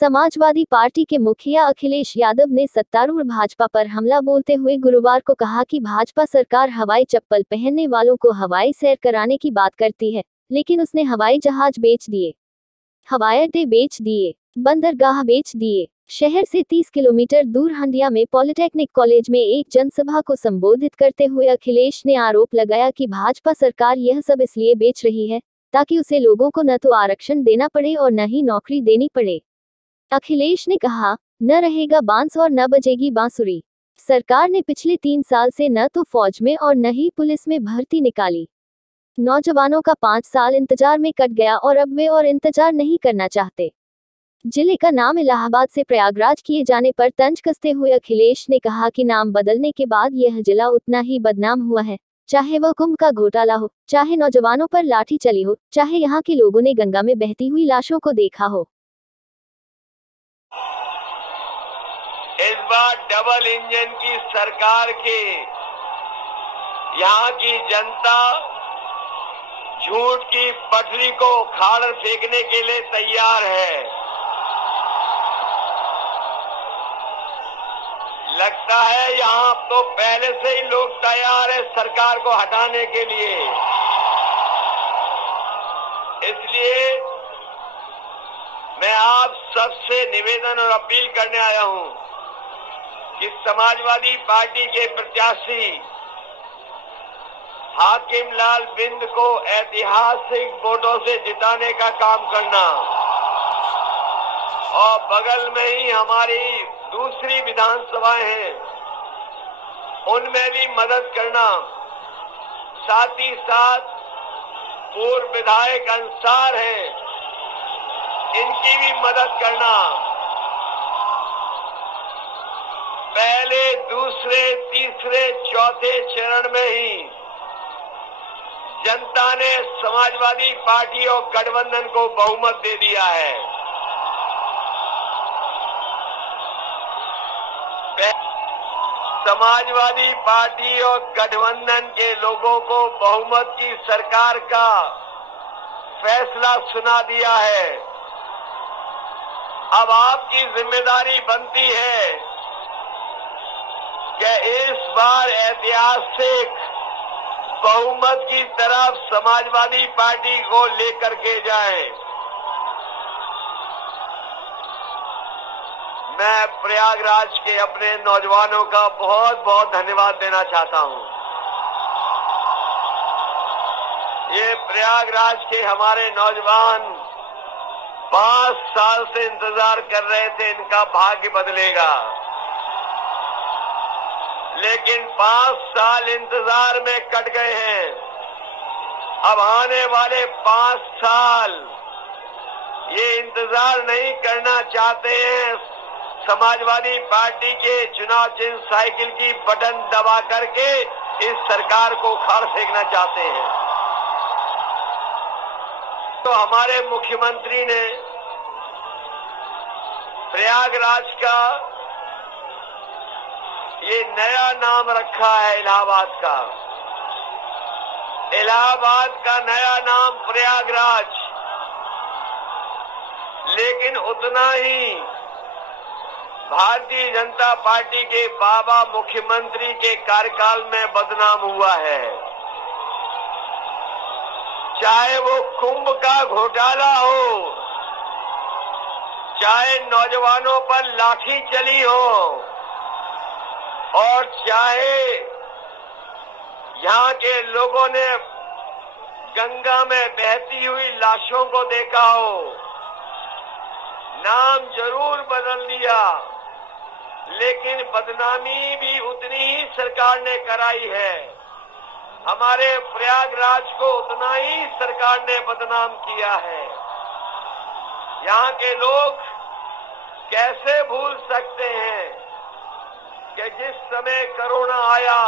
Samajwadi party के मुखिया अखिलेश यादव ने सत्तारूढ़ भाजपा पर हमला बोलते हुए गुरुवार को कहा कि भाजपा सरकार हवाई चप्पल पहनने वालों को हवाई सैर कराने की बात करती है, लेकिन उसने हवाई जहाज बेच दिए, हवाई अड्डे बेच दिए, बंदरगाह बेच दिए। शहर से 30 किलोमीटर दूर हंडिया में पॉलिटेक्निक कॉलेज में एक जनसभा को संबोधित करते हुए अखिलेश ने आरोप लगाया कि भाजपा सरकार यह सब इसलिए बेच रही है ताकि उसे लोगों को न तो आरक्षण देना पड़े और न ही नौकरी देनी पड़े। अखिलेश ने कहा, न रहेगा बांस और न बजेगी बांसुरी। सरकार ने पिछले 3 साल से न तो फौज में और न ही पुलिस में भर्ती निकाली। नौजवानों का 5 साल इंतजार में कट गया और अब वे और इंतजार नहीं करना चाहते। जिले का नाम इलाहाबाद से प्रयागराज किए जाने पर तंज कसते हुए अखिलेश ने कहा कि नाम बदलने के बाद यह जिला उतना ही बदनाम हुआ है, चाहे वह कुंभ का घोटाला हो, चाहे नौजवानों पर लाठी चली हो, चाहे यहाँ के लोगों ने गंगा में बहती हुई लाशों को देखा हो। इस बार डबल इंजन की सरकार के यहाँ की जनता झूठ की पटरी को उखाड़ फेंकने के लिए तैयार है। लगता है यहाँ तो पहले से ही लोग तैयार है सरकार को हटाने के लिए। इसलिए मैं आप सबसे निवेदन और अपील करने आया हूँ कि समाजवादी पार्टी के प्रत्याशी हाकिम लाल बिंद को ऐतिहासिक वोटों से जिताने का काम करना और बगल में ही हमारी दूसरी विधानसभाएं हैं, उनमें भी मदद करना। साथ ही साथ पूर्व विधायक अंसार हैं, इनकी भी मदद करना। पहले, दूसरे, तीसरे, चौथे चरण में ही जनता ने समाजवादी पार्टी और गठबंधन को बहुमत दे दिया है। समाजवादी पार्टी और गठबंधन के लोगों को बहुमत की सरकार का फैसला सुना दिया है। अब आपकी जिम्मेदारी बनती है कि इस बार ऐतिहासिक बहुमत की तरफ समाजवादी पार्टी को लेकर के जाएं। मैं प्रयागराज के अपने नौजवानों का बहुत बहुत धन्यवाद देना चाहता हूं। ये प्रयागराज के हमारे नौजवान 5 साल से इंतजार कर रहे थे, इनका भाग्य बदलेगा। लेकिन 5 साल इंतजार में कट गए हैं। अब आने वाले 5 साल ये इंतजार नहीं करना चाहते हैं। समाजवादी पार्टी के चुनाव चिन्ह साइकिल की बटन दबा करके इस सरकार को उखाड़ फेंकना चाहते हैं। तो हमारे मुख्यमंत्री ने प्रयागराज का ये नया नाम रखा है, इलाहाबाद का। इलाहाबाद का नया नाम प्रयागराज, लेकिन उतना ही भारतीय जनता पार्टी के बाबा मुख्यमंत्री के कार्यकाल में बदनाम हुआ है। चाहे वो कुंभ का घोटाला हो, चाहे नौजवानों पर लाठी चली हो, और चाहे यहाँ के लोगों ने गंगा में बहती हुई लाशों को देखा हो। नाम जरूर बदल दिया, लेकिन बदनामी भी उतनी ही सरकार ने कराई है। हमारे प्रयागराज को उतना ही सरकार ने बदनाम किया है। यहाँ के लोग कैसे भूल सकते हैं कि जिस समय कोरोना आया,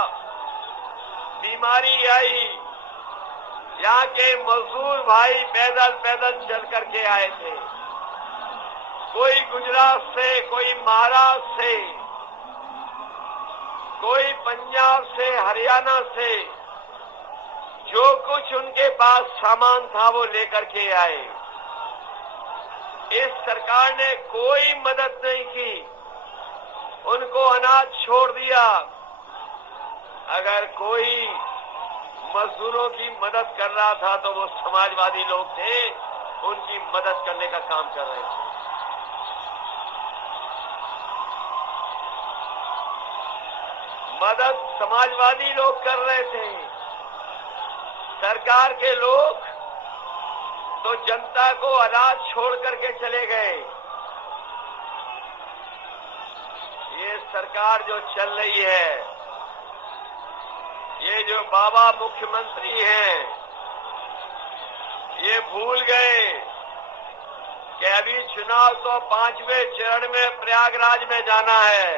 बीमारी आई, यहाँ के मजदूर भाई पैदल पैदल चल करके आए थे। कोई गुजरात से, कोई महाराष्ट्र से, कोई पंजाब से, हरियाणा से, जो कुछ उनके पास सामान था वो लेकर के आए। इस सरकार ने कोई मदद नहीं की, उनको अनाज छोड़ दिया। अगर कोई मजदूरों की मदद कर रहा था तो वो समाजवादी लोग थे, उनकी मदद करने का काम कर रहे थे। मदद समाजवादी लोग कर रहे थे। सरकार के लोग तो जनता को अनाज छोड़ करके चले गए। ये सरकार जो चल रही है, ये जो बाबा मुख्यमंत्री हैं, ये भूल गए कि अभी चुनाव तो 5वें चरण में प्रयागराज में जाना है।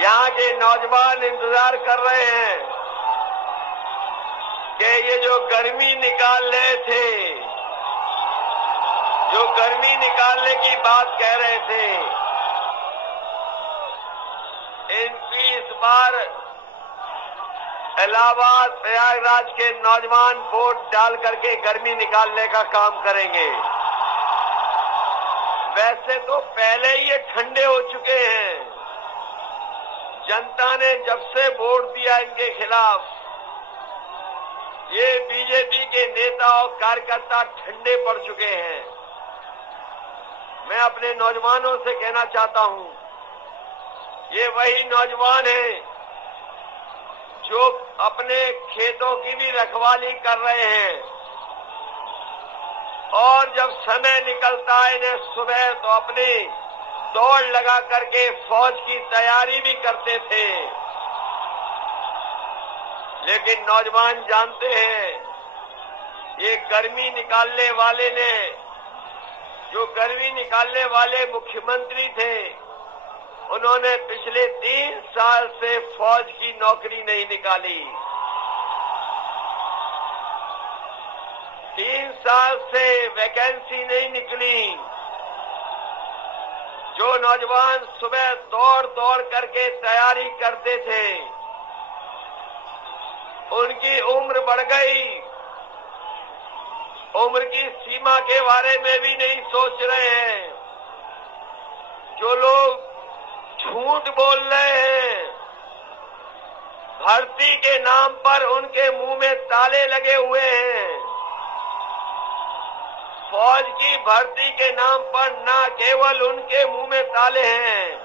यहाँ के नौजवान इंतजार कर रहे हैं कि ये जो गर्मी निकाल रहे थे, जो गर्मी निकालने की बात कह रहे थे, इनकी इस बार इलाहाबाद प्रयागराज के नौजवान वोट डाल करके गर्मी निकालने का काम करेंगे। वैसे तो पहले ही ये ठंडे हो चुके हैं। जनता ने जब से वोट दिया इनके खिलाफ, ये बीजेपी के नेता और कार्यकर्ता ठंडे पड़ चुके हैं। मैं अपने नौजवानों से कहना चाहता हूं, ये वही नौजवान हैं जो अपने खेतों की भी रखवाली कर रहे हैं, और जब समय निकलता है इन्हें सुबह तो अपनी दौड़ लगा करके फौज की तैयारी भी करते थे। लेकिन नौजवान जानते हैं, ये गर्मी निकालने वाले ने, जो गर्मी निकालने वाले मुख्यमंत्री थे, उन्होंने पिछले 3 साल से फौज की नौकरी नहीं निकाली। 3 साल से वैकेंसी नहीं निकली। जो नौजवान सुबह दौड़ दौड़ करके तैयारी करते थे, उनकी उम्र बढ़ गई। उम्र की सीमा के बारे में भी नहीं सोच रहे हैं। जो लोग झूठ बोल रहे हैं, भर्ती के नाम पर उनके मुंह में ताले लगे हुए हैं। फौज की भर्ती के नाम पर न केवल उनके मुंह में ताले हैं,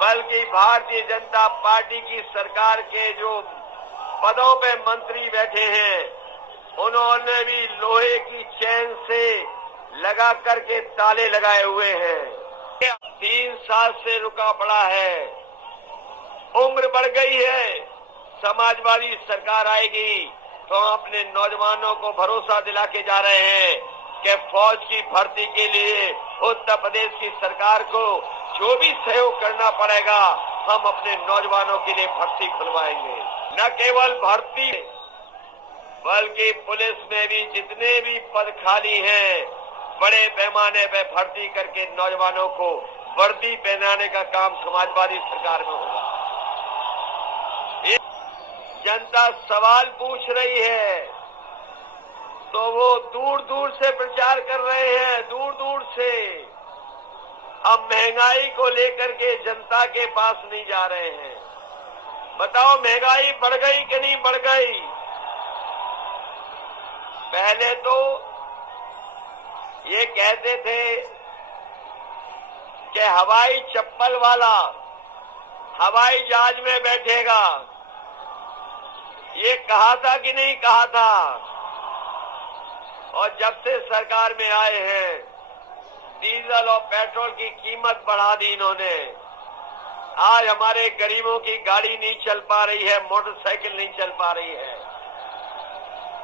बल्कि भारतीय जनता पार्टी की सरकार के जो पदों पे मंत्री बैठे हैं, उन्होंने भी लोहे की चैन से लगा करके ताले लगाए हुए हैं। 3 साल से रुका पड़ा है। उम्र बढ़ गई है। समाजवादी सरकार आएगी तो हम अपने नौजवानों को भरोसा दिला के जा रहे हैं कि फौज की भर्ती के लिए उत्तर प्रदेश की सरकार को जो भी सहयोग करना पड़ेगा, हम अपने नौजवानों के लिए भर्ती खुलवाएंगे। न केवल भर्ती, बल्कि पुलिस में भी जितने भी पद खाली हैं, बड़े पैमाने पर भर्ती करके नौजवानों को वर्दी पहनाने का काम समाजवादी सरकार में होगा। जनता सवाल पूछ रही है तो वो दूर दूर से प्रचार कर रहे हैं, दूर दूर से। अब महंगाई को लेकर के जनता के पास नहीं जा रहे हैं। बताओ, महंगाई बढ़ गई कि नहीं बढ़ गई? पहले तो ये कहते थे कि हवाई चप्पल वाला हवाई जहाज में बैठेगा। ये कहा था कि नहीं कहा था? और जब से सरकार में आए हैं, डीजल और पेट्रोल की कीमत बढ़ा दी इन्होंने। आज हमारे गरीबों की गाड़ी नहीं चल पा रही है, मोटरसाइकिल नहीं चल पा रही है।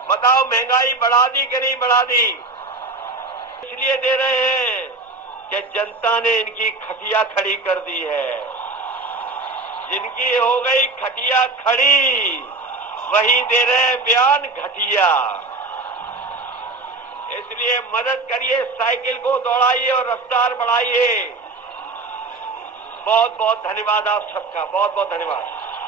बताओ, महंगाई बढ़ा दी कि नहीं बढ़ा दी? इसलिए दे रहे हैं कि जनता ने इनकी खटिया खड़ी कर दी है। जिनकी हो गई खटिया खड़ी, वही दे रहे बयान घटिया। इसलिए मदद करिए, साइकिल को दौड़ाइए और रफ्तार बढ़ाइए। बहुत बहुत धन्यवाद आप सबका, बहुत बहुत धन्यवाद।